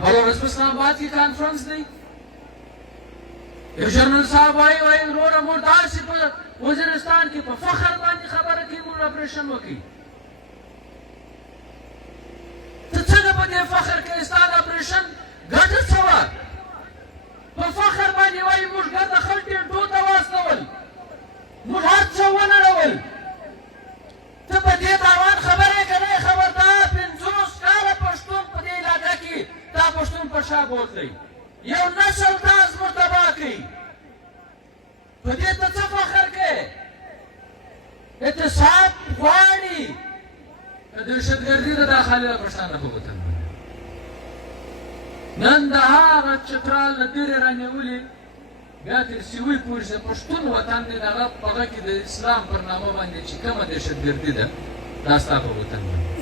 بله ورځ په اسلام آباد کې کانفرنس دی یو جنرال صاحب وایي وروره موږ داسې په وزیرستان کې په فخر باندې خبره کوي موږ اپریشن وکړي ته څنګه په دې فخر کوې ستا د اپریشن ګټه څه وه په فخر باندې وایي موږ ګرده خلک ټینټو ته واستول موږ هر څه ونړول ته په دې تاوان خبرې کوې خبردار 50 کاله پښتون په دې علاقه کې دا پښتون په شا بوتلی یو نسل تا زموږ تباه کوي په دې ته څه فخر کوې اعتصاب غواړي د دهشتګردي د داخلي د پښتانه په وطن نن د هغه چترال د ډېرې رانیولې بیا تر سیوی پورې چې پښتون وطن دی د هغه په هغه کې د اسلام پر نامه باندې چې کومه دهشتګردي ده دا ستا په وطن باندې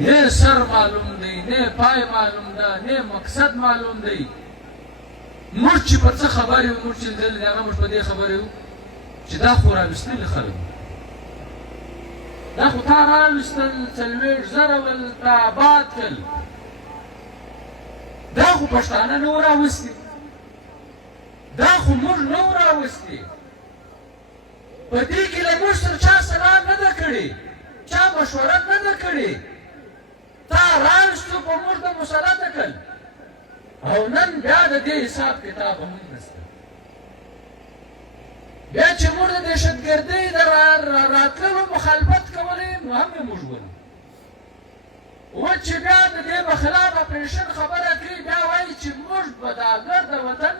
نه سر معلوم دی نه پای معلوم ده نه مقصد معلوم دی موږ چې په څه خبرې وو موږ چې لیدلې دي هغه موږ په دې خبرې وو چې دا خو راویستلي خلک دا خو تا راویستل 40,000 ولته آباد کړل دا خو پښتانه نه وو راوستي دا خو موږ نه وو راوستي په دې کې له موږ سره چا سلام نه ده کړې چا مشوره نه ده کړې تا راوستو په موږ د مسلطه کړل او نن بیا د دې حساب کتاب هم نشته بیا چې موږ د دهشتګردۍ د راتللو مخالفت کولی نو هم یې موږ ولو و چې بیا د دې په خلاف اپریشن خبره کوي بیا وایي چې موږ به د ګرد وطن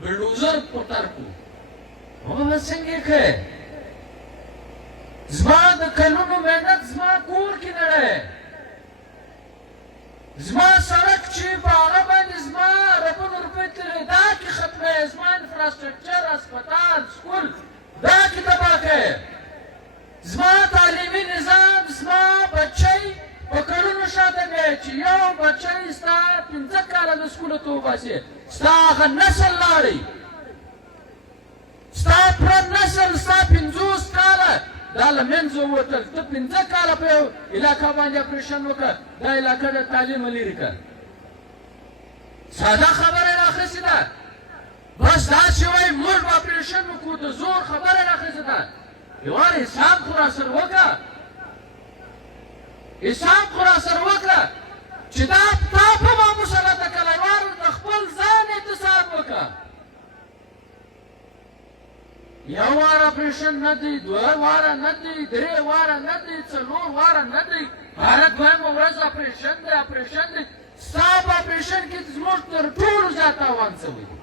بلډوزر پورتر کړو هغه به څنګه یې کوې زما د کلونو محنت زما کور کې نړی زما سړک چې په هغه باندې زما اربونو روپۍ تللې دا کې ختموې زما انفراسټرکچر اسپتال سکول دا کې تباه کوې زما تعلیمي نظام زما بچی په کلونو شاته دی چې یو بچی ستا 15 کاله د سکوله ته وباسې ستا هغه نسل لاړی ستا پوره نسل ستا 50 کاله دا له منځه ووتل ته 15 کاله په یو علاقه باندې اپریشن وکړه دا علاقه د تعلیم لرې کړه ساده خبره یې راخیستې ده بس داسې وایي موږ به اپریشن وکړو د زور خبره یې راخیستې ده یوار حساب خو راسره وکړه حساب خو راسره وکړه چې دا تا په ما مسلطه کړی یوار د خپل ځان احتساب وکړه یو وار اپریشن نه دی دوه واره نه دی درې واره نه دی څلور واره نه دی هره دویمه ورځ اپریشن دی ستا په اپریشن کې زموږ تر ټولو زیات تاوان شوی دی